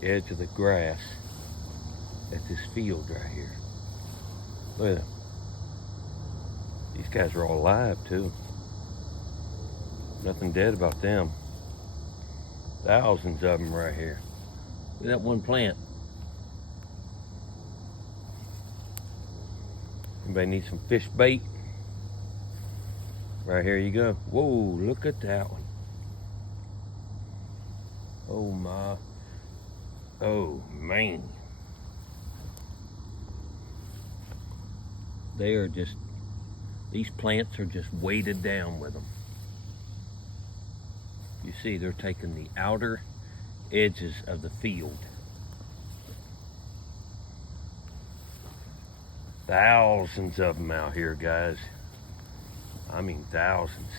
the edge of the grass at this field right here. Look at them. These guys are all alive too. Nothing dead about them. Thousands of them right here. Look at that one plant. Anybody need some fish bait? Right here you go. Whoa, look at that one. Oh my. Oh man. They are just, these plants are just weighted down with them. You see, they're taking the outer edges of the field. Thousands of them out here, guys. I mean thousands.